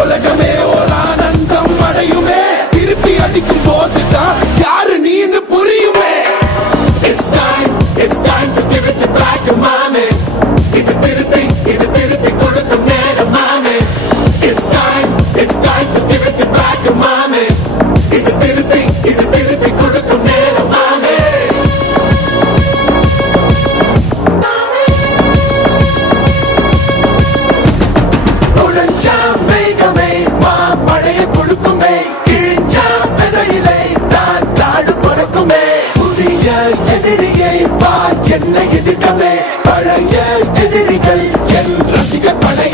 உலகமே ஒரு ஆனந்தம் அடையுமே திருப்பி அடிக்கும் போதுதான் யாரு நீன்னு புரியுமே. It's time to give it back to mommy. இது திருப்பி கொடுக்கும் நேரம் மாமே. It's time to give it back to mommy. இது திருப்பி கொடுக்கும் நேரம் மாமே. உழைச்சா மேகமே மாமழையை கொடுக்குமே, கிழிஞ்சா விதையிலே தான் காடு பொறுக்குமே. புதிய எதிரியை பார் என்னை எதிர்க்கவே, பழைய எதிரிகள் என் ரசிகர் படை